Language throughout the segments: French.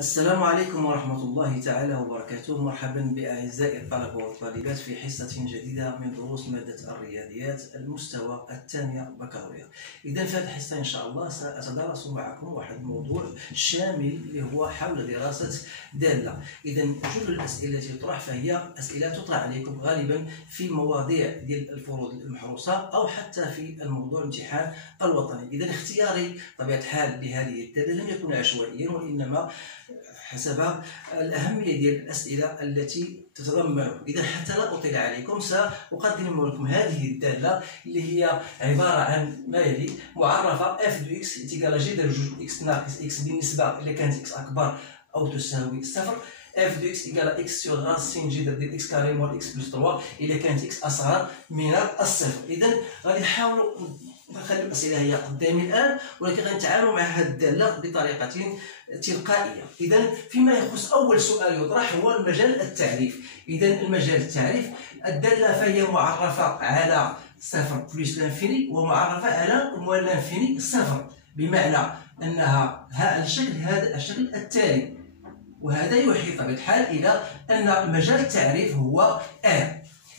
السلام عليكم ورحمة الله تعالى وبركاته. مرحبا بأعزائي الطلبة والطالبات في حصة جديدة من دروس مادة الرياضيات المستوى الثانية بكالوريا. إذا في هذه الحصة إن شاء الله سأتدارس معكم واحد الموضوع شامل اللي هو حول دراسة دالة. إذا جل الأسئلة التي تطرح فهي أسئلة تطرح عليكم غالبا في مواضيع ديال الفروض المحروسة أو حتى في الموضوع الامتحان الوطني. إذا اختياري طبيعة الحال لهذه الدالة لم يكن عشوائيا وإنما حسب الأهمية ديال الأسئلة التي تتضمن. إذا حتى لا أطيل عليكم سأقدم لكم هذه الدالة اللي هي عبارة عن ما يلي: معرفة f دو x تيكال جذر جوج x ناقص x بالنسبة إلا كانت x أكبر أو تساوي صفر. f دو x إيكال x سور راسين جذر ديال x كاري مول x بلس 3 إلا كانت x أصغر من الصفر. إذا غادي نحاولوا نخلي الأسئلة هي قدامي الآن، ولكن غنتعاملوا مع هذه الدالة بطريقة تلقائية. إذا فيما يخص أول سؤال يطرح هو المجال التعريف. إذا المجال التعريف الدالة فهي معرفة على صفر بلس لانفيني ومعرفة على موال لانفيني صفر، بمعنى أنها هذا الشكل التالي، وهذا يوحي بطبيعة الحال إلى أن مجال التعريف هو R.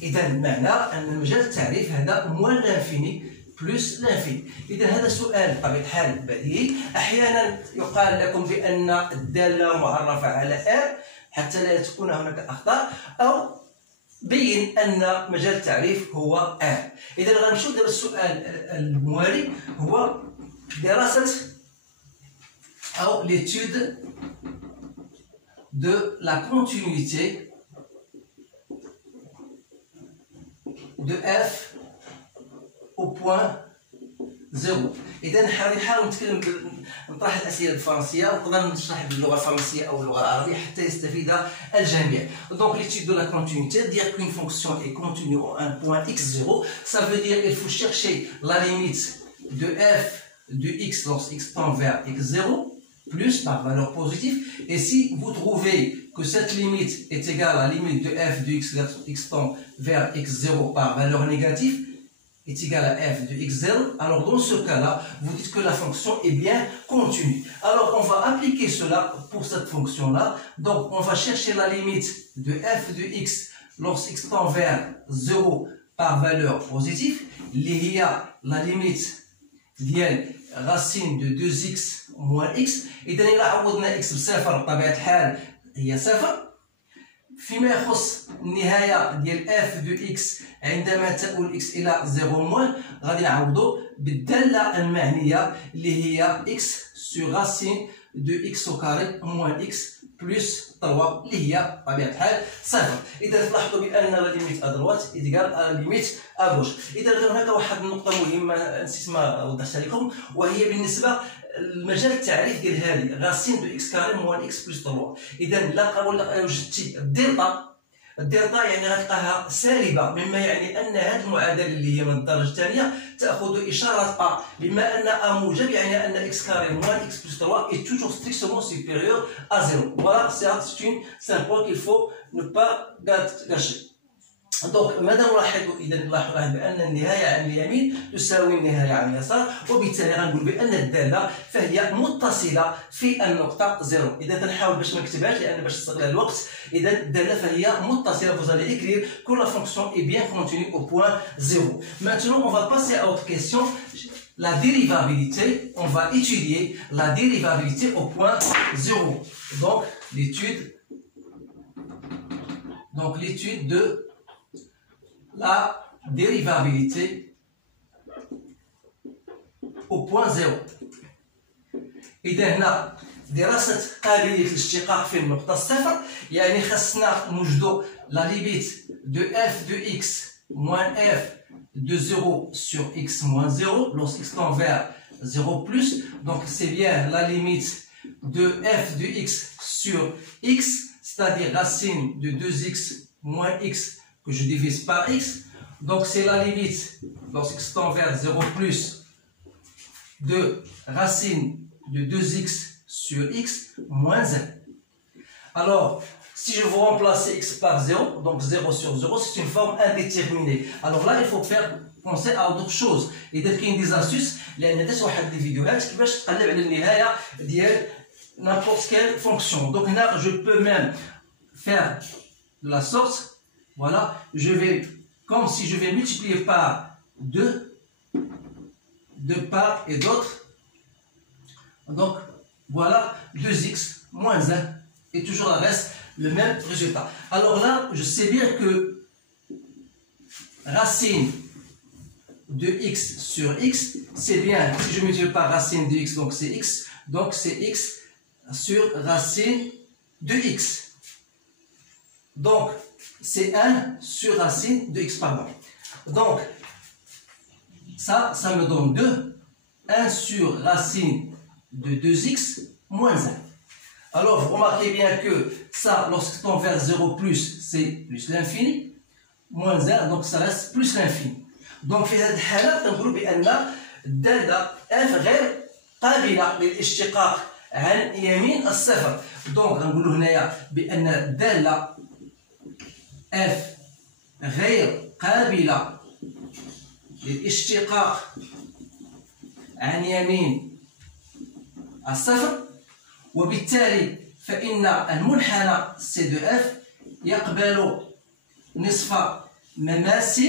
إذا معنى أن مجال التعريف هذا موال لانفيني بلس لانفيني. إذا هذا سؤال بطبيعة الحال بديهي. أحيانا يقال لكم بأن الدالة معرفة على R حتى لا تكون هناك أخطاء، أو بين أن مجال التعريف هو R. إذا غنمشيو دابا السؤال الموالي هو دراسة أو l'étude de la continuité de f au point 0. إذا نحاول نطرح الأسئلة بالفرنسية، ونقدر نشرح باللغة الفرنسية أو اللغة العربية حتى يستفيد الجميع. Donc l'étude de la continuité, dire qu'une fonction est continue à un point x0, ça veut dire qu'il faut chercher la limite de f de x lorsque x tend vers x0 plus par valeur positive, et si vous trouvez que cette limite est égale à la limite de f de x tend vers x0 par valeur négative est égal à f de x0, alors dans ce cas-là, vous dites que la fonction est bien continue. Alors on va appliquer cela pour cette fonction-là. Donc on va chercher la limite de f de x lorsque x tend vers 0 par valeur positive, اللي هي la limite ديال racine de 2x moins x. إذا إلا عوضنا x بصفر بطبيعة الحال هي صفر. فيما يخص النهاية ديال f دو x عندما تؤول x إلى 0 موان، غادي نعوضو بالدالة المعنية اللي هي x sur racine de x au carré moins x plus 3 اللي هي بطبيعة الحال صفر. إذا تلاحظوا بأن لا ليميت أدروات إيكال لا ليميت أغوش. إذا هناك واحد النقطة مهمة نسيت ما وضحتها لكم، وهي بالنسبة المجال التعريف ديال هذه غاسين دو اكس كاري موان اكس بلس 3. اذا لا وجدتي الدلتا يعني غتلقاها سالبه، مما يعني ان هذه المعادله اللي هي من الدرجه الثانيه تاخذ اشاره ا، بما ان ا موجب يعني ان اكس كاري موان اكس بلس 3 est toujours strictement supérieur à 0. Voilà, c'est un point qu'il faut ne pas gâcher. دونك ماذا نلاحظ؟ اذا نلاحظ بان النهايه عن اليمين تساوي النهايه عن اليسار، وبالتالي غنقول بان الداله فهي متصله في النقطه 0. اذا تنحاول باش ما نكتبهاش لان باش نستغل الوقت. اذا الداله فهي متصله. vous allez écrire que la fonction est bien continue au point 0. Maintenant on va passer à autre question, la dérivabilité. On va étudier la dérivabilité au point 0. Donc l'étude de la dérivabilité au point 0. إذا هنا دراسة قابلية الاشتقاق في النقطة صفر، يعني خاصنا نوجدو la limite de f de x moins f de 0 sur x moins 0 lorsque x tend vers 0 plus. Donc c'est bien la limite de f de x sur x, c'est-à-dire racine de 2x moins x que je divise par x. Donc c'est la limite lorsque x tend vers 0 plus de racine de 2x sur x moins 1. Alors si je veux remplacer x par 0, donc 0 sur 0, c'est une forme indéterminée. Alors là il faut faire penser à d'autres choses. إذا كاين دي زاستوس لأن درت واحد الفيديوهات كيفاش تقلب على النهاية ديال n'importe quelle fonction. Donc là, je peux même faire de la sorte, voilà, je vais, comme si je vais multiplier par 2, de part et d'autre. Donc, voilà, 2x moins 1, et toujours le reste, le même résultat. Alors là, je sais bien que racine de x sur x, c'est bien, si je multiplie par racine de x, donc c'est x sur racine de x. Donc, c'est 1 sur racine de x, pardon. Donc, ça me donne 2. 1 sur racine de 2x moins 1. Alors, vous remarquez bien que ça, lorsque tend vers 0 plus, c'est plus l'infini. Moins 1, donc ça reste plus l'infini. Donc في هذه الحالة نقولوا بأن الدالة f غير قابلة للاشتقاق عن يمين الصفر. دونك غنقولوا هنايا بأن الدالة f غير قابلة للاشتقاق عن يمين الصفر، وبالتالي فإن المنحنى c de f يقبل نصف مماس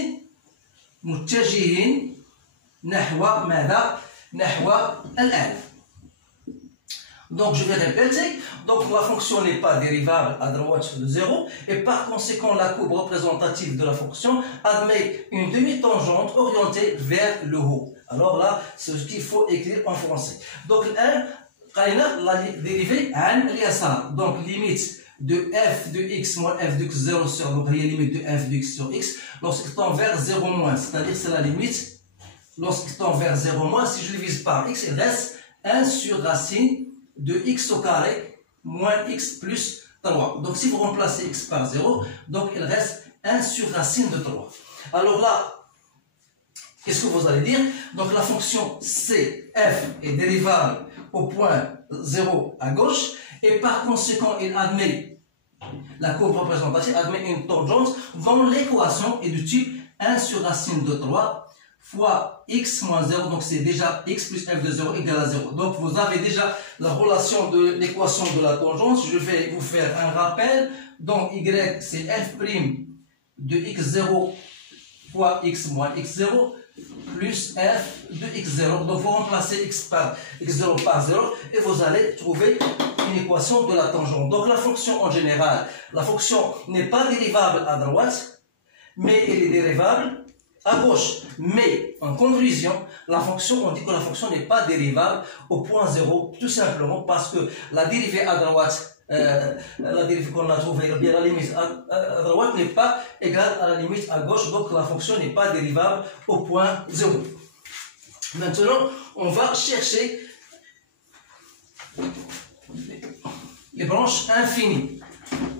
متجهين نحو ماذا؟ نحو الأعلى. Donc je vais répéter, donc la fonction n'est pas dérivable à droite de 0 et par conséquent la courbe représentative de la fonction admet une demi-tangente orientée vers le haut. Alors là, c'est ce qu'il faut écrire en français. Donc la dérivée عن اليسار. Donc limite de f de x moins f de x 0 sur, donc il y a limite de f de x sur x lorsqu'il tend vers 0 moins, c'est-à-dire c'est la limite lorsqu'il tend vers 0 moins, si je divise par x, il reste 1 sur racine de x au carré moins x plus 3. Donc si vous remplacez x par 0, donc il reste 1 sur racine de 3. Alors là, qu'est-ce que vous allez dire? Donc la fonction c, f est dérivable au point 0 à gauche et par conséquent il admet, la courbe représentative admet une tangente dont l'équation est du type 1 sur racine de 3 fois x moins 0, donc c'est déjà x plus f de 0 égale à 0. Donc vous avez déjà la relation de l'équation de la tangente. Je vais vous faire un rappel. Donc y c'est f' de x0 fois x moins x0 plus f de x0. Donc vous remplacez x0 par 0 et vous allez trouver une équation de la tangente. Donc la fonction en général, la fonction n'est pas dérivable à droite, mais elle est dérivable à gauche. Mais en conclusion, la fonction, on dit que la fonction n'est pas dérivable au point 0, tout simplement parce que la dérivée à droite, la dérivée qu'on a trouvée, bien la limite à droite n'est pas égale à la limite à gauche, donc la fonction n'est pas dérivable au point 0. Maintenant, on va chercher les branches infinies.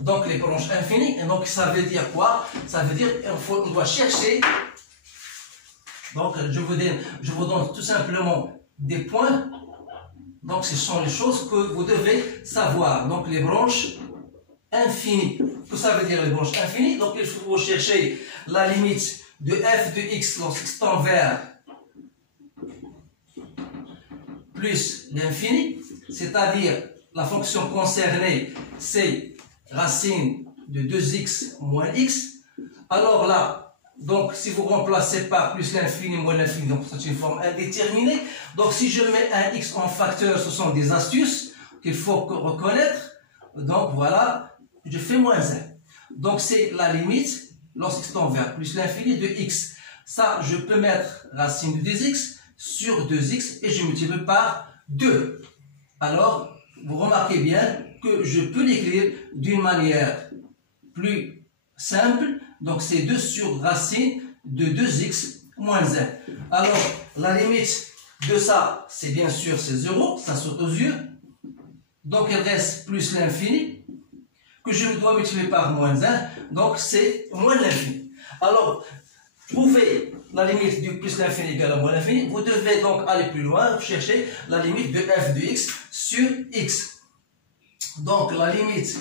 Donc les branches infinies, et donc ça veut dire quoi? Ça veut dire qu'on doit chercher. Donc je vous donne tout simplement des points. Donc ce sont les choses que vous devez savoir. Donc les branches infinies. Que ça veut dire les branches infinies? Donc il faut chercher la limite de f de x lorsqu'il tend vers plus l'infini, c'est-à-dire la fonction concernée c'est racine de 2x moins x. Alors là, donc si vous remplacez par plus l'infini moins l'infini, donc c'est une forme indéterminée. Donc si je mets un x en facteur, ce sont des astuces qu'il faut reconnaître. Donc voilà, je fais moins 1. Donc c'est la limite lorsqu'il tend vers plus l'infini de x. Ça, je peux mettre racine de 2x sur 2x et je multiplie par 2. Alors, vous remarquez bien que je peux l'écrire d'une manière plus simple. Donc c'est 2 sur racine de 2x moins 1. Alors, la limite de ça, c'est bien sûr c'est 0, ça saute aux yeux. Donc il reste plus l'infini, que je dois multiplier par moins 1, donc c'est moins l'infini. Alors, trouver la limite du plus l'infini égale à moins l'infini, vous devez donc aller plus loin, chercher la limite de f de x sur x. Donc la limite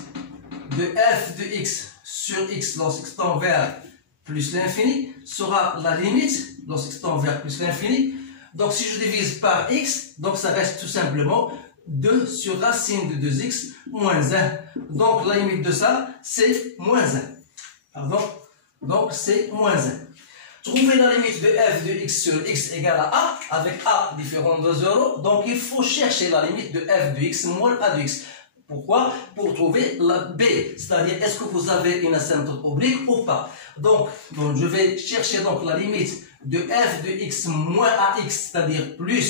de f de x sur x lorsqu'il tend vers plus l'infini sera la limite lorsqu'il tend vers plus l'infini. Donc si je divise par x, donc ça reste tout simplement 2 sur racine de 2x moins 1. Donc la limite de ça, c'est moins 1. Pardon. Donc c'est moins 1. Trouver la limite de f de x sur x égale à a, avec a différent de 0. Donc il faut chercher la limite de f de x moins a de x. Pourquoi? Pour trouver la b, c'est-à-dire est-ce que vous avez une asymptote oblique ou pas. Donc je vais chercher donc la limite de f de x moins ax, c'est-à-dire plus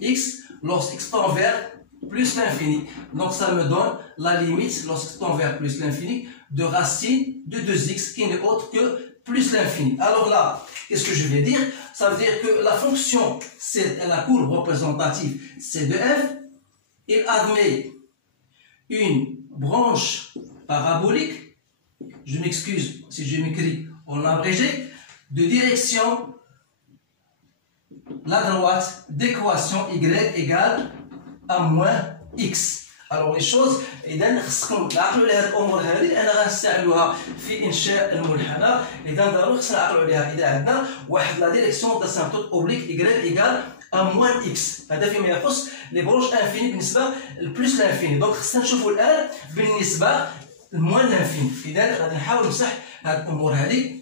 x, lorsque x tend vers plus l'infini. Donc ça me donne la limite, lorsque x tend vers plus l'infini, de racine de 2x qui n'est autre que plus l'infini. Alors là, qu'est-ce que je vais dire? Ça veut dire que la fonction, c'est la courbe représentative, c'est de f. Il admet une branche parabolique, je m'excuse si je m'écris en abrégé, de direction la droite d'équation y égale à moins x. Alors les choses إذا خصكم تعقلوا على هذه الأمور هذه أنا غنستعملوها في إنشاء المنحنى. إذا ضروري خصنا نعقلوا عليها. إذا عندنا واحد لا ديريكسيون داسيمبتوت أوبليك y إيكال أ موان إكس، هذا فيما يخص لي بروش انفيني بالنسبة لبلوس لانفيني. دونك خصنا نشوفوا الآن بالنسبة لموان لانفيني. إذا غادي نحاول نمسح هذه الأمور هذه.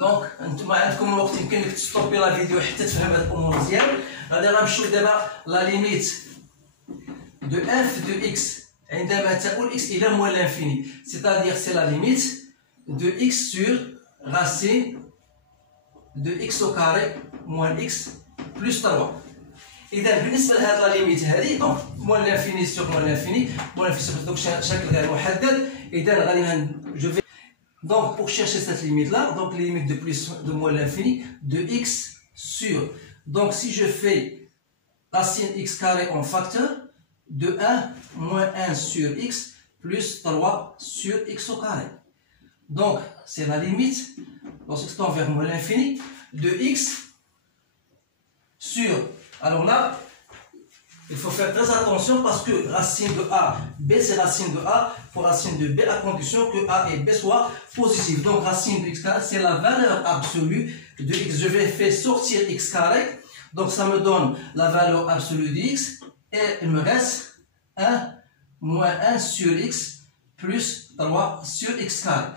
دونك انتم عندكم الوقت يمكن لك تستوبي لا فيديو حتى تفهم هاد الامور مزيان. غادي غنمشيو دابا لا ليميت دو اف دو اكس عندما تؤول اكس الى موان لانفيني، سيتادير سي لا ليميت دو اكس سور راسين دو اكس او كاري موان اكس بلس 3. اذا بالنسبه لهاد لا ليميت هادي دونك موان لانفيني سور موان لانفيني، موان لانفيني سور دونك شكل غير محدد. اذا غادي جو في donc pour chercher cette limite là, donc limite de plus de moins l'infini de x sur, donc si je fais racine x carré en facteur de 1 moins 1 sur x plus 3 sur x au carré. Donc c'est la limite lorsque tend vers moins l'infini de x sur, alors là il faut faire très attention parce que racine de A, B c'est racine de A pour racine de B à condition que A et B soient positifs. Donc racine de x carré c'est la valeur absolue de x. Je vais faire sortir x carré, donc ça me donne la valeur absolue de x et il me reste 1 moins 1 sur x plus 3 sur x carré.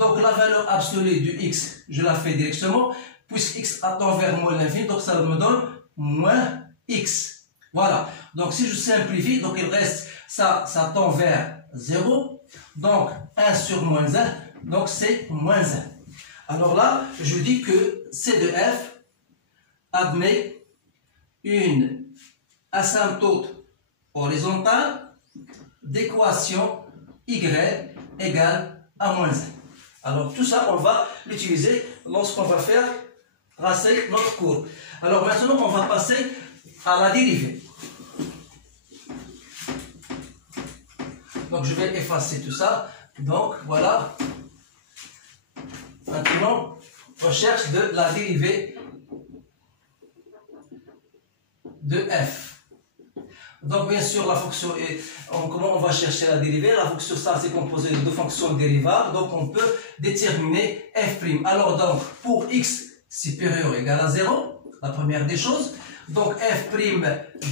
Donc la valeur absolue de x, je la fais directement puisque x tend vers moins l'infini, donc ça me donne moins x. Voilà, donc si je simplifie, donc il reste ça tend vers 0, donc 1 sur moins 1, donc c'est moins 1. Alors là, je dis que C de F admet une asymptote horizontale d'équation y égale à moins 1. Alors tout ça, on va l'utiliser lorsqu'on va faire tracer notre courbe. Alors maintenant, on va passer à la dérivée. Donc je vais effacer tout ça. Donc voilà. Maintenant, recherche de la dérivée de f. Donc bien sûr la fonction est, comment on va chercher la dérivée? La fonction ça c'est composé de deux fonctions dérivables. Donc on peut déterminer f'. Alors donc pour x supérieur ou égal à 0, la première des choses. Donc f'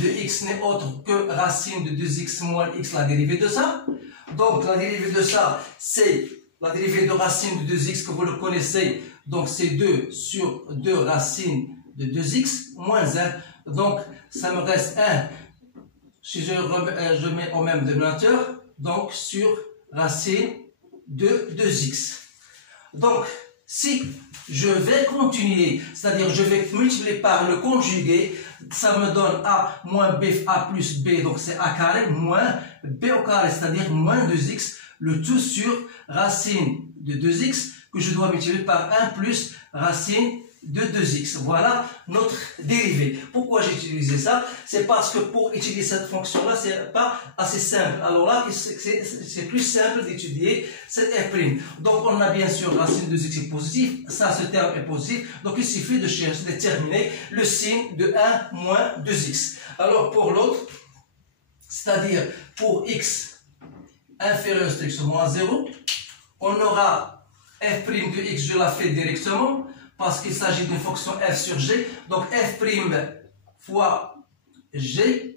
de x n'est autre que racine de 2x moins x, la dérivée de ça. Donc la dérivée de ça, c'est la dérivée de racine de 2x que vous le connaissez. Donc c'est 2 sur 2 racine de 2x moins 1. Donc ça me reste 1, si je mets au même dénominateur, donc sur racine de 2x. Donc si je vais continuer, c'est-à-dire je vais multiplier par le conjugué, ça me donne a moins b, a plus b, donc c'est a carré moins b au carré, c'est-à-dire moins 2x, le tout sur racine de 2x que je dois multiplier par 1 plus racine de 2x. Voilà notre dérivée. Pourquoi j'ai utilisé ça? C'est parce que pour étudier cette fonction-là, c'est pas assez simple. Alors là, c'est plus simple d'étudier cette f'. Donc on a bien sûr racine de 2x est positif, ça ce terme est positif, donc il suffit de chercher, de déterminer le signe de 1 moins 2x. Alors pour l'autre, c'est-à-dire pour x inférieur à moins 0, on aura f' de x, je la fais directement, parce qu'il s'agit d'une fonction f sur g, donc f' fois g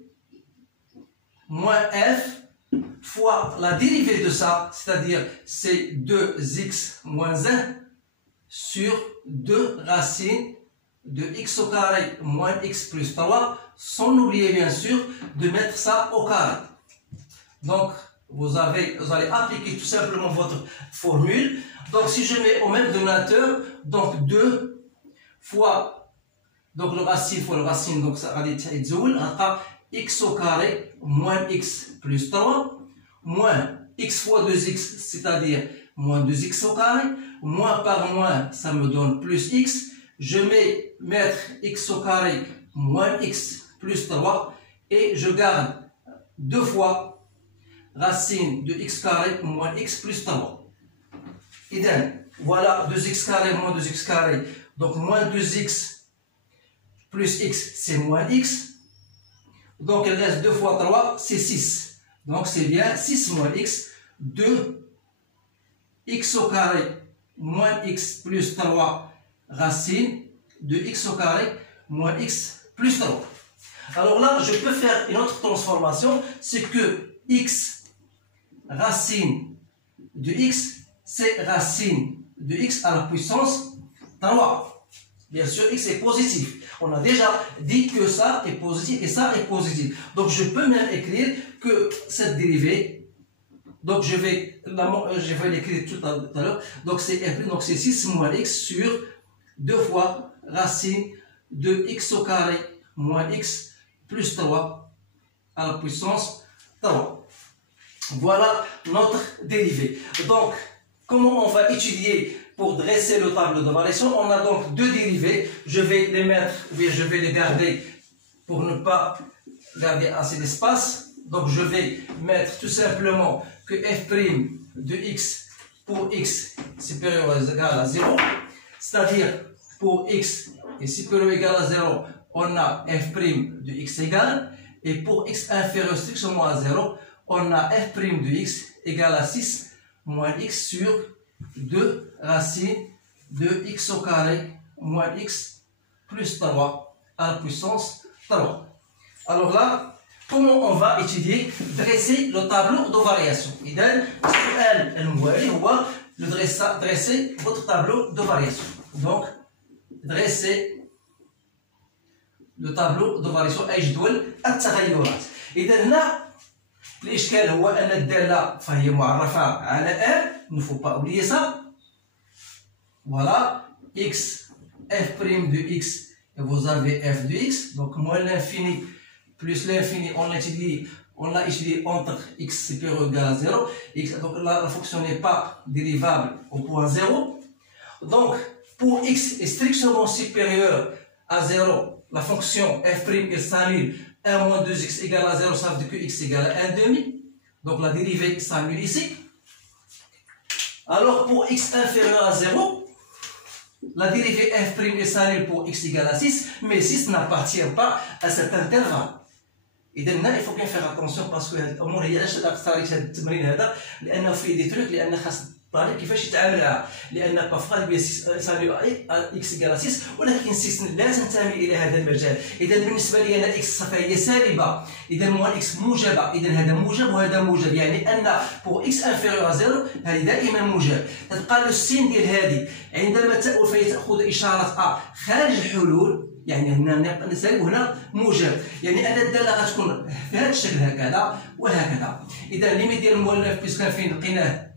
moins f fois la dérivée de ça, c'est-à-dire c'est 2x moins 1 sur 2 racines de x au carré moins x plus 3, sans oublier bien sûr de mettre ça au carré. Donc, vous allez appliquer tout simplement votre formule. Donc, si je mets au même dénominateur, donc 2 fois, donc le racine, donc ça va être x au carré moins x plus 3, moins x fois 2x, c'est-à-dire moins 2x au carré, moins par moins, ça me donne plus x. Je vais mettre x au carré moins x plus 3 et je garde 2 fois racine de x carré moins x plus 3. Et donc, voilà 2x carré moins 2x carré. Donc, moins 2x plus x, c'est moins x. Donc, il reste 2 fois 3, c'est 6. Donc, c'est bien 6 moins x. 2 x au carré moins x plus 3 racine de x au carré moins x plus 3. Alors là, je peux faire une autre transformation. C'est que x racine de x, c'est racine de x à la puissance 3. Bien sûr, x est positif. On a déjà dit que ça est positif et ça est positif. Donc, je peux même écrire que cette dérivée, donc je vais l'écrire tout à l'heure, donc c'est 6 moins x sur 2 fois racine de x au carré moins x plus 3 à la puissance 3. Voilà notre dérivée. Donc, comment on va étudier pour dresser le tableau de variation? On a donc deux dérivées. Je vais les mettre, ou bien je vais les garder pour ne pas garder assez d'espace. Donc, je vais mettre tout simplement que f' de x pour x supérieur ou égal à 0. C'est-à-dire, pour x est supérieur ou égal à 0, on a f' de x égale. Et pour x inférieur strictement à 0, on a f' de x égale à 6 moins x sur 2 racines de x au carré moins x plus 3 à la puissance 3. Alors là, comment on va étudier, dresser le tableau de variation? إذن السؤال الموالي هو dresser votre tableau de variation. Donc, dresser le tableau de variation أي جدول التغيرات. إذن هنا الإشكال هو أن الدالة فهي معرفة على R, il ne faut pas oublier ça. Voilà, x, f' de x, et vous avez f de x, donc moins l'infini plus l'infini, on l'a étudié entre x supérieur ou égal à 0, x, donc là, la fonction n'est pas dérivable au point 0. Donc, pour x est strictement supérieur à 0, la fonction f' elle s'annule. 1 moins 2x égale à 0, ça veut dire que x égale à 1 demi. Donc la dérivée s'annule ici. Alors pour x inférieur à 0, la dérivée f' elle s'annule pour x égale à 6, mais 6 n'appartient pas à cet intervalle. إذا هنا il faut bien faire attention parce que الأمور هي علاش اختاريت هذا التمرين هذا لأنه فيه دي تروك لأن خاص الطالب كيفاش يتعامل معها لأن بافغا بيان سانيو اكس إيكال 6 ولكن 6 لا تنتمي إلى هذا المجال. إذا بالنسبة لي أنا اكس فهي سالبة، إذا موان اكس موجبة، إذا هذا موجب وهذا موجب، يعني أن بور اكس انفيريور زيرو هذه دائما موجب. تبقى له السين ديال هذه عندما تأخذ إشارة أ خارج الحلول، يعني هنا سالب وهنا موجب، يعني أن الدالة غتكون في هذا الشكل هكذا وهكذا. إذا الليميت ديال المولف بيسكن فين لقيناه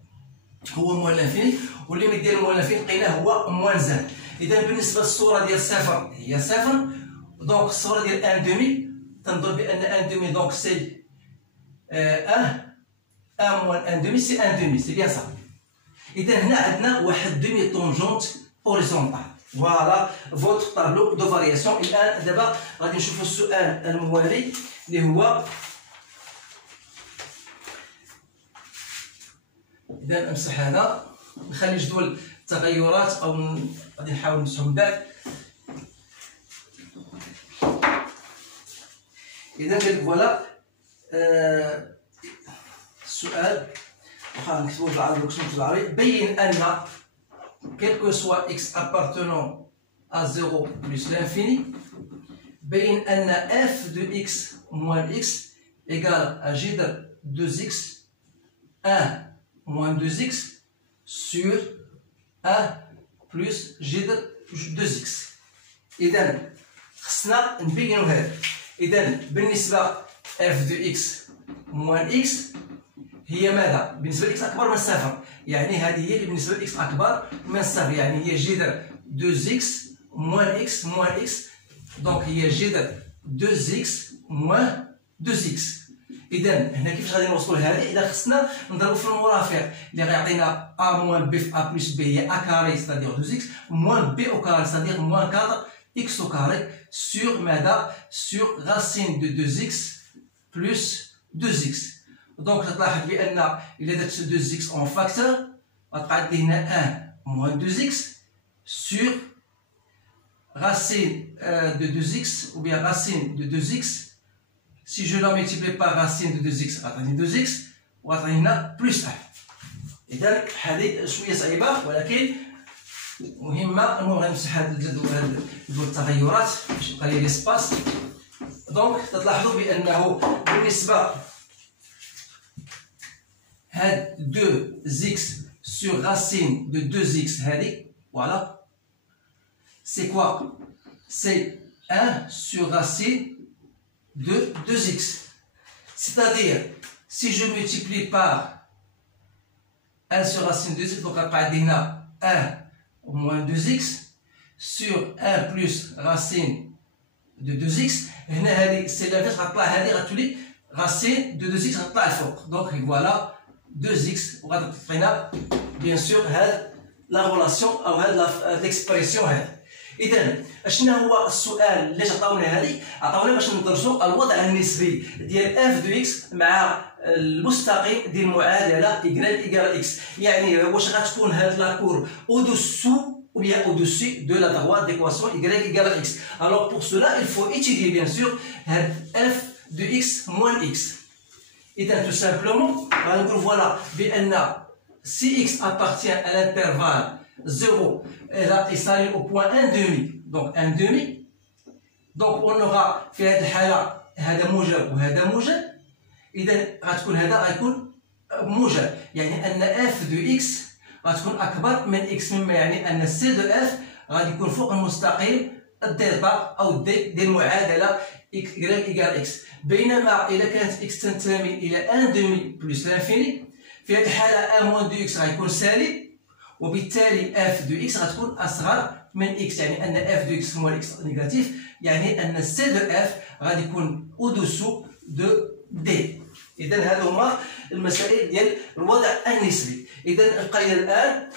هو موان لانفيني، والليميت ديال موان لانفيني لقيناه هو موان زان. إذا بالنسبة للصورة ديال صفر هي صفر، دونك الصورة ديال ان دومي تنظر بأن ان دومي دونك سي ان موان ان دومي سي ان دومي، سي بيان صا. إذا هنا عندنا واحد دومي طونجونت هوريزونتال. فوالا فوتر طابلو دو فارياسيون. الآن دابا غادي نشوفو السؤال الموالي اللي هو إذا نمسح هذا، نخلي جدول التغيرات أو غادي نحاول نمسحو من بعد. إذا قالك فوالا السؤال، واخا نكتبو بالعربي ونكتبو بالعربي، بين أن quel que soit x appartenant à 0 plus l'infini, بين أن f de x moins x égale à j de 2x 1 moins 2x sur 1 plus j de 2x. إذا خصنا نبينو هذا. إذا بالنسبة f de x moins x هي ماذا؟ بالنسبة ل x أكبر من صفر، يعني هذه هي اللي بالنسبة ل x أكبر من صفر، يعني هي j de 2x moins x moins x، دونك هي j de 2x moins 2x. إذا هنا كيفاش غادي نوصلوا لهذه؟ إذا خصنا نضربوا في المرافق اللي غيعطينا a moins b في a plus b هي a carré c'est-à-dire 2x moins b au carré c'est-à-dire moins 4x au carré sur ماذا؟ sur racine de 2x plus 2x. دونك تلاحظ بأن إلا درت 2x en facteur غتبقى عندي هنا 1 moins 2x sur racine de 2x ou bien racine de 2x. Si je la multiplie par racine de 2x غتعطيني 2x وغتعطيني هنا بلس 1. إذا هذه شوية صعيبة ولكن مهمة. المهم غنمسح هذا الجدول التغيرات باش يبقى لي ليسباس. دونك تلاحظوا بأنه بالنسبة هاد 2x sur racine de 2x هذه فوالا c'est quoi? C'est 1 sur racine de 2x. C'est-à-dire, si je multiplie par 1 sur racine de 2x, donc après 1 moins 2x sur 1 plus racine de 2x. C'est l'inverse, غتولي racine de 2x غتطلع الفوق. Donc voilà 2x وغتعطينا bien sûr la relation أو l'expression هذه. إذا شنو هو السؤال اللي عطاونا هذه؟ عطاونا باش ندرسوا الوضع النسبي ديال اف دو اكس مع المستقيم ديال المعادله y ايكال اكس، يعني واش غتكون هاد لاكور au-dessous ou bien au-dessus de la droite d'équation y égale x. Alors pour cela il faut étudier bien sûr هاد f de x moins x. إذا tout simplement غنقول voilà بأن si x appartient à l'intervalle 0 et s'aligne au point 1,5 donc 1,5 donc on aura في هذه الحالة هذا موجب وهذا موجب. إذا غتكون هذا غيكون موجب، يعني أن f de x غتكون أكبر من x، مما يعني أن c de f غادي يكون فوق المستقيم الدلتا أو الدي ديال المعادلة y égale x. بينما إذا كانت x تنتمي إلى 1,5 بلس لانفيني في هذه الحالة 1 moins 2x غيكون سالب، وبالتالي f de x غتكون أصغر من x، يعني أن f de x moins x négatif، يعني أن c de f غادي يكون au-dessous de d. إذا هادو هما المسائل ديال الوضع النسبي. إذا بقى الآن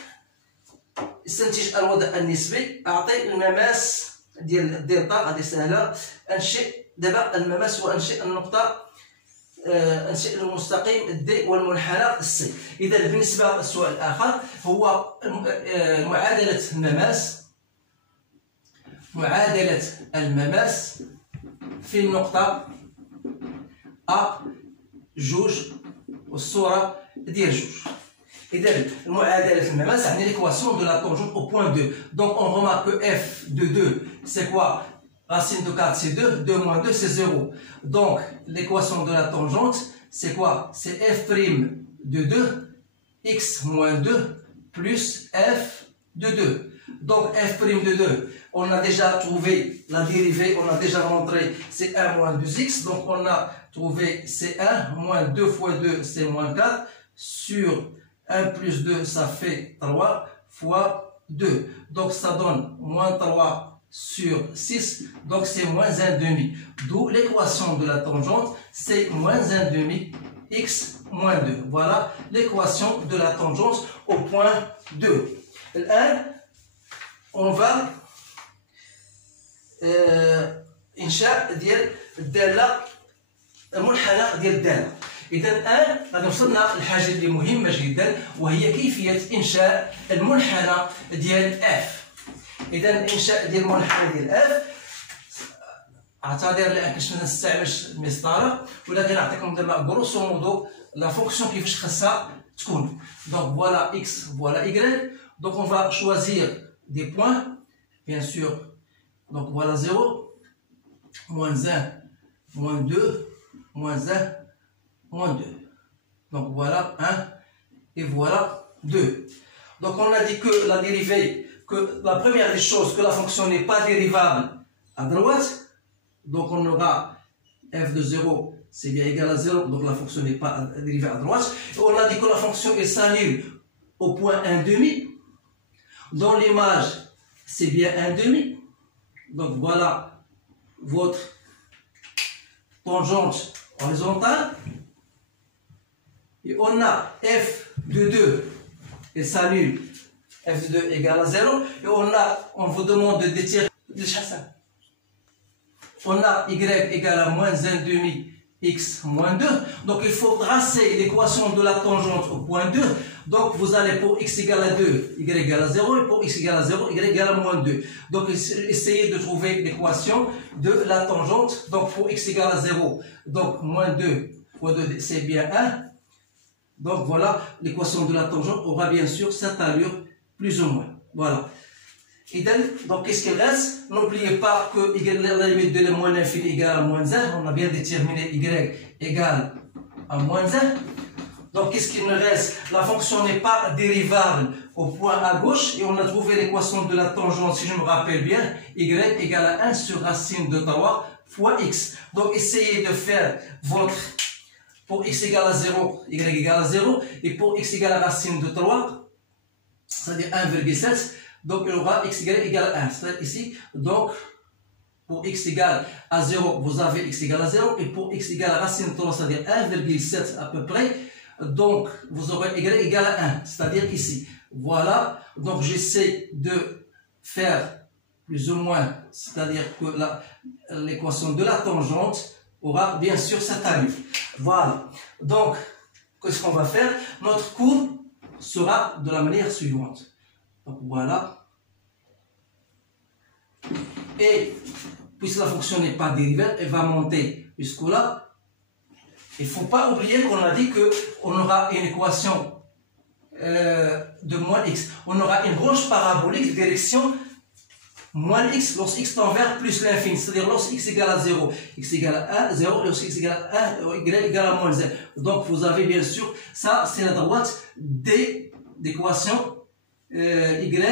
استنتج الوضع النسبي، أعطي المماس ديال الدلتا غادي سهلة. أنشئ دابا المماس وأنشئ النقطة، أنشئ المستقيم الدي والمنحنى السي. إذا بالنسبة للسؤال الآخر هو معادلة المماس، معادلة المماس في النقطة أ جوج والصورة ديال جوج. إذا معادلة المماس يعني l'équation de la tangente au point 2. Donc on remarque que f de 2 c'est quoi? Racine de 4 c'est 2, 2 moins 2 c'est 0. Donc l'équation de la tangente c'est quoi? C'est f' de 2 x moins 2 plus f de 2. Donc f' de 2, on a déjà trouvé la dérivée, on a déjà montré c'est 1 moins 2x. Donc on a trouvé c'est 1 moins 2 fois 2 c'est moins 4 sur 1 plus 2 ça fait 3 fois 2. Donc ça donne moins 3 sur 6, donc c'est moins 1,5. D'où l'équation de la tangente, c'est moins 1,5 x moins 2. Voilà l'équation de la tangente au point 2. Là, on va إنشاء ديال الدالة، المنحنى ديال الدالة. إذا الآن غادي وصلنا لحاجة اللي مهمة جدا، وهي كيفية إنشاء المنحنى ديال f. إذا إنشاء ديال المنحنى ديال f، اعتذر لأن كنت نستعملش المسطرة، ولكن نعطيكم دابا غروسو مودو لا فونكسيون كيفاش خاصها تكون. دونك فوالا x فوالا y. Donc on va choisir des points, bien sûr. Donc voilà 0, moins 1, moins 2, moins 1, moins 2. Donc voilà 1 et voilà 2. Donc on a dit que la dérivée, que la première des choses, que la fonction n'est pas dérivable à droite. Donc on aura f de 0, c'est bien égal à 0, donc la fonction n'est pas dérivée à droite. Et on a dit que la fonction est s'annule au point 1,5. Dans l'image, c'est bien 1,5. Donc voilà votre tangente horizontale. Et on a f de 2, et s'annule, f de 2 égale à 0. Et on vous demande de déterminer. On a y égale à moins 1,5 x moins 2. Donc il faut tracer l'équation de la tangente au point 2. Donc vous allez pour x égale à 2, y égale à 0. Et pour x égale à 0, y égale à moins 2. Donc essayez de trouver l'équation de la tangente. Donc pour x égale à 0, donc moins 2 fois 2, c'est bien 1. Donc voilà, l'équation de la tangente aura bien sûr cette allure plus ou moins. Voilà. Et donc, qu'est-ce qu'il reste? N'oubliez pas que la limite de moins l'infini égale à moins 1. On a bien déterminé y égale à moins 1. Donc, qu'est-ce qu'il nous reste? La fonction n'est pas dérivable au point à gauche. Et on a trouvé l'équation de la tangente, si je me rappelle bien, y égale à 1 sur racine de 3 fois x. Donc, essayez de faire votre... Pour x égale à 0, y égale à 0. Et pour x égale à racine de 3, c'est-à-dire 1,7. Donc, il y aura x égale à 1. C'est ici. Donc, pour x égale à 0, vous avez x égale à 0. Et pour x égale à racine de 3, c'est-à-dire 1,7 à peu près. Donc, vous aurez y égale à 1. C'est-à-dire ici. Voilà. Donc, j'essaie de faire plus ou moins, c'est-à-dire que l'équation de la tangente aura bien sûr cette allure. Voilà. Donc, qu'est-ce qu'on va faire? Notre courbe sera de la manière suivante. Donc voilà. Et puisque la fonction n'est pas dérivée, elle va monter jusque-là. Il ne faut pas oublier qu'on a dit qu'on aura une équation de moins x. On aura une branche parabolique de direction moins x lorsque x tend vers plus l'infini. C'est-à-dire lorsque x égale à 0, x égale à 1, 0, lorsque x égale à 1, y égale à moins 1. Donc vous avez bien sûr, ça c'est la droite des équations y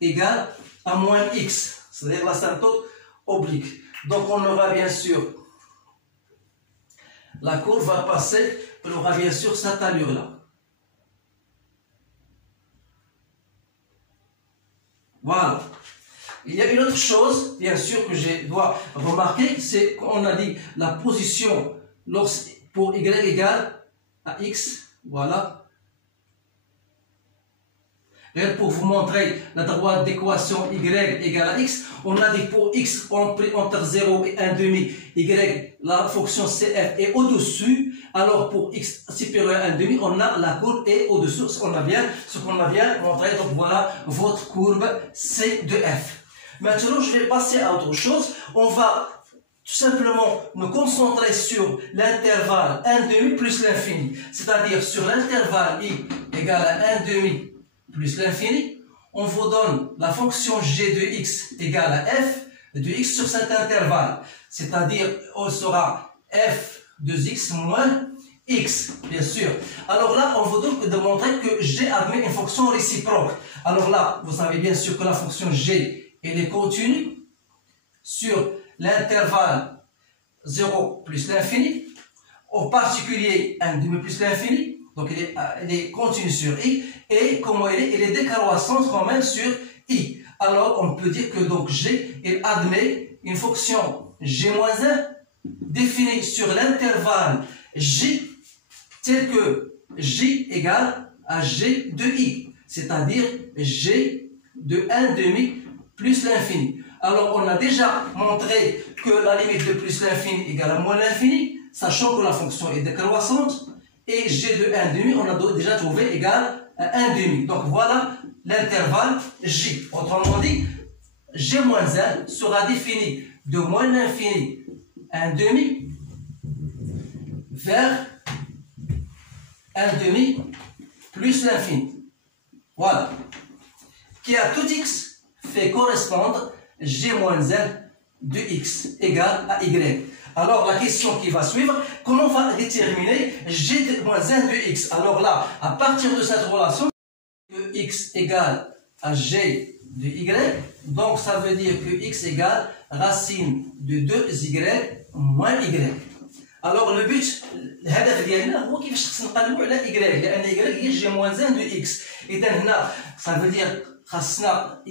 égale à moins x, c'est-à-dire l'asymptote oblique. Donc on aura bien sûr, la courbe va passer, elle aura bien sûr cette allure-là. Voilà. Il y a une autre chose, bien sûr, que je dois remarquer, c'est qu'on a dit la position pour y égale à x, voilà. Et pour vous montrer la droite d'équation y égale à x, on a dit pour x entre 0 et 1,5, la fonction cf est au-dessus, alors pour x supérieur à 1,5, on a la courbe est au-dessus, ce qu'on a bien montré. Donc voilà votre courbe c de f. Maintenant, je vais passer à autre chose. On va tout simplement nous concentrer sur l'intervalle 1,5 plus l'infini, c'est-à-dire sur l'intervalle i égale à 1,5 plus l'infini, on vous donne la fonction g de x égale à f de x sur cet intervalle. C'est-à-dire, on sera f de x moins x, bien sûr. Alors là, on vous donne de montrer que g admet une fonction réciproque. Alors là, vous savez bien sûr que la fonction g, elle est continue sur l'intervalle 0 plus l'infini, en particulier 1,5 plus l'infini. Donc, elle est continue sur i, et comment elle est décroissante quand même sur i. Alors, on peut dire que donc g, elle admet une fonction g-1 définie sur l'intervalle j, tel que j égale à g de i, c'est-à-dire g de 1,5 plus l'infini. Alors, on a déjà montré que la limite de plus l'infini égale à moins l'infini, sachant que la fonction est décroissante. Et g de 1,5, on a déjà trouvé égal à 1,5. Donc voilà l'intervalle j. Autrement dit, g-1 sera défini de moins l'infini 1,5 vers 1,5 plus l'infini. Voilà. Qui à tout x fait correspondre g-1 de x égale à y. Alors la question qui va suivre, comment on va déterminer g de moins 1 de x? Alors là, à partir de cette relation, que x égale à g de y, donc ça veut dire que x égale racine de 2y moins y. Alors le but, الهدف ديالنا هو كيفاش خصنا نقلبوا على y لان y هي g moins 1 de x. اذا هنا ça veut dire خاصنا y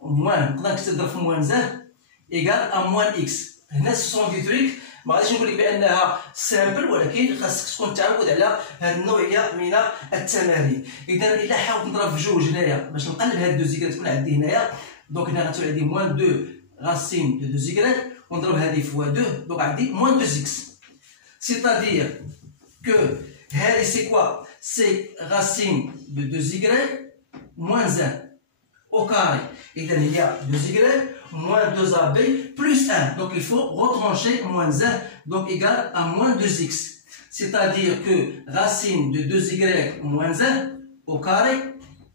moins نقدر نكتب في moins 1 égale à moins x. هنا سون دي تريك ما غاديش نقول لك بانها سامبل ولكن خاصك تكون تعود على هذه النوعيه من التمارين. اذا الا حاولت نضرب في جوج هنايا باش نقلب هاد 2 زيكرات تكون عندي هنايا دونك هنا غتولي عندي moins 2 racine de 2 زيكرات ونضرب هذه fois 2 donc عندي moins 2x. C'est-à-dire que c'est quoi? C'est racine de 2y moins 1 au carré. Et il y a 2y moins 2ab plus 1. Donc il faut retrancher moins 1, donc égal à moins 2x. C'est-à-dire que racine de 2y moins 1 au carré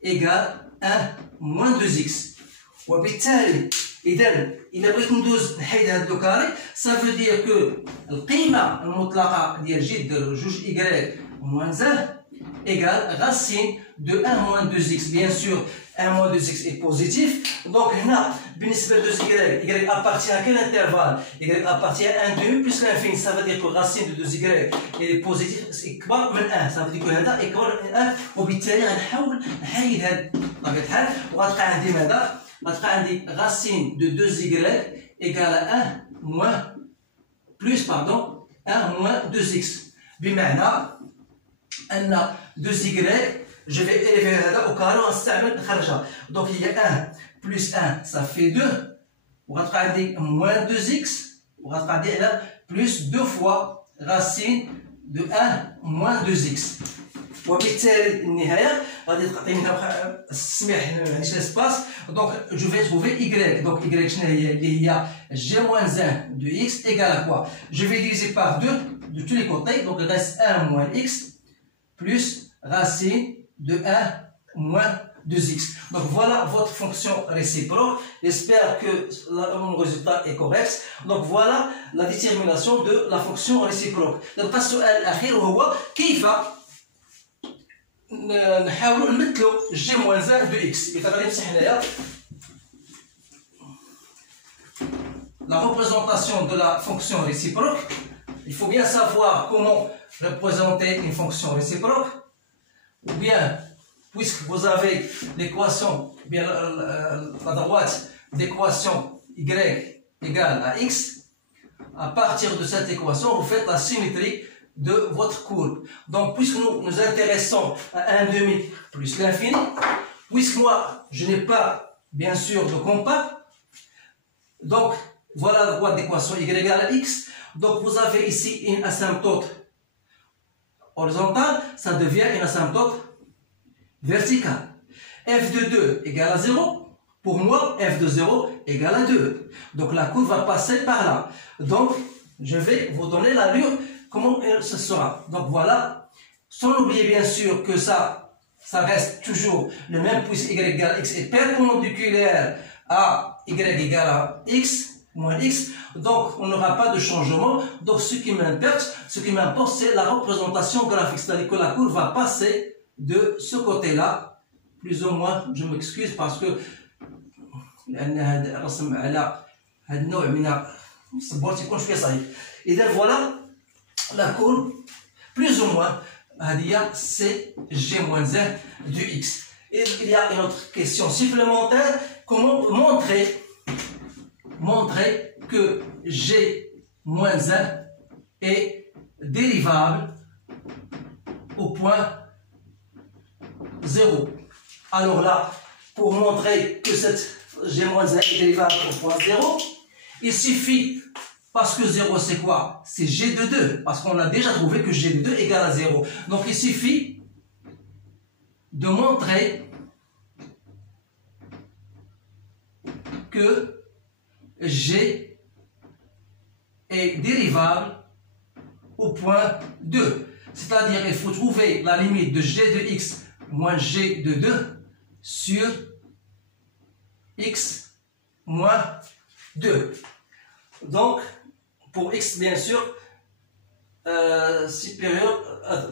égale 1 moins 2x. وبالتالي إذا إلا بغيت ندوز نحيد هاد لو كاري ça veut dire que القيمة المطلقة ديال جذر جوج y moins 1 égale racine de 1 moins 2x. Bien sûr 1 moins 2x est positif. Donc هنا بالنسبة ل 2y, y appartient à quel intervalle? Y appartient à 1, 2 plus l'infini. Ça veut dire que racine de 2y est positive, c'est أكبر من 1. Ça veut dire que هذا أكبر من 1 وبالتالي غنحاول نحيد هاد بطبيعة الحال وغتبقى عندي ماذا؟ غتبقى عندي racine de 2y égale à 1 moins plus pardon 1 moins 2x. بمعنى أن 2y je vais élever هذا au carré ونستعمل نخرجها. Donc il y a 1 plus 1 ça fait 2 وغتبقى عندي moins 2x وغتبقى عندي على plus 2 fois racine de 1 moins 2x. وبالتالي النهايه غادي تعطيني السميح معليش لاسباس دونك جو في trouver y. donc y شنو هي اللي هي g moins 1 de x égale à quoi? Je vais diviser par 2 de tous les côtés, donc il reste 1 moins x plus racine de 1 moins 2x. Donc voilà votre fonction réciproque. J'espère que mon résultat est correct. Donc voilà la détermination de la fonction réciproque. نبقى السؤال الأخير وهو كيف نحاولوا نمثلوا g moins 1 de x. إذا غادي نمسح هنايا la représentation de la fonction réciproque. Il faut bien savoir comment représenter une fonction réciproque. Ou bien, puisque vous avez l'équation, bien la droite d'équation y égale à x, à partir de cette équation, vous faites la symétrie de votre courbe. Donc, puisque nous nous intéressons à 1/2 plus l'infini, puisque moi, je n'ai pas, bien sûr, de compas, donc, voilà la droite d'équation y égale à x. Donc, vous avez ici une asymptote horizontale, ça devient une asymptote verticale. f de 2 égale à 0. Pour moi, f de 0 égale à 2. Donc la courbe va passer par là. Donc, je vais vous donner l'allure, comment ce sera. Donc voilà, sans oublier bien sûr que ça reste toujours le même, puisque y égale à x est perpendiculaire à y égale à x moins x, donc on n'aura pas de changement. Donc ce qui m'importe, c'est la représentation graphique, c'est-à-dire que la courbe va passer de ce côté-là, plus ou moins. Je m'excuse parce que لأن هذا الرسم على هذا النوع من السبورت يكون شوية صعيب. إذا voilà la courbe plus ou moins هذه c'est g moins 1 de x. Et il y a une autre question supplémentaire, comment montrer que g moins 1 est dérivable au point 0. Alors là, pour montrer que cette g moins 1 est dérivable au point 0, il suffit, parce que 0 c'est quoi? C'est g de 2, parce qu'on a déjà trouvé que g de 2 égale à 0. Donc il suffit de montrer que g est dérivable au point 2. C'est-à-dire qu'il faut trouver la limite de g de x moins g de 2 sur x moins 2. Donc, pour x, bien sûr, supérieur,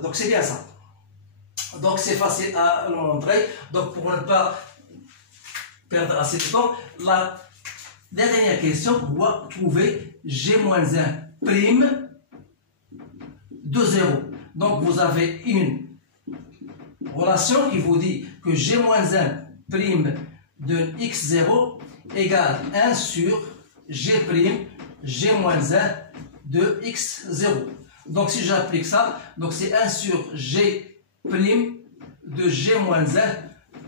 donc c'est bien ça. Donc, c'est facile à le montrer. Donc, pour ne pas perdre assez de temps, la dernière question doit trouver g-1 prime de 0. Donc, vous avez une relation qui vous dit que g-1 prime de x0 égale 1 sur g prime g-1 de x0. Donc, si j'applique ça, donc c'est 1 sur g prime de g-1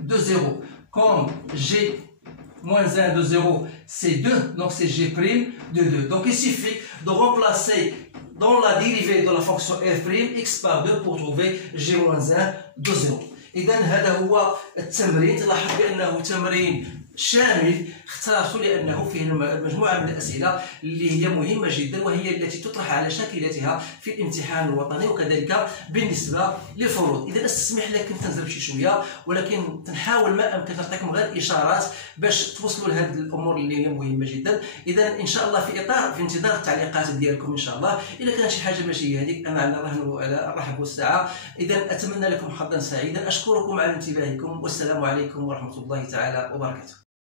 de 0. Comme g-1 de 0, c'est 2, donc c'est g prime de 2. Donc, il suffit de remplacer dans la dérivée de la fonction f' x par 2 pour trouver g-1 de 0. إذا هذا هو التمرين. تلاحظ بأنه تمرين شامل اختارته لأنه فيه مجموعة من الأسئلة اللي هي مهمة جدا، وهي التي تطرح على شاكلتها في الامتحان الوطني وكذلك بالنسبة للفروض. إذا استسمح لك تنزل شي شوية، ولكن تنحاول ما أمكن نعطيكم غير إشارات باش توصلوا لهذه الأمور اللي هي مهمة جدا. إذا إن شاء الله في انتظار التعليقات ديالكم إن شاء الله. إذا كانت شي حاجة ماشي هي هذيك، أنا على الرهن وعلى الرحب والسعة. إذا أتمنى لكم حظا سعيدا، أشكركم على انتباهكم، والسلام عليكم ورحمة الله تعالى وبركاته.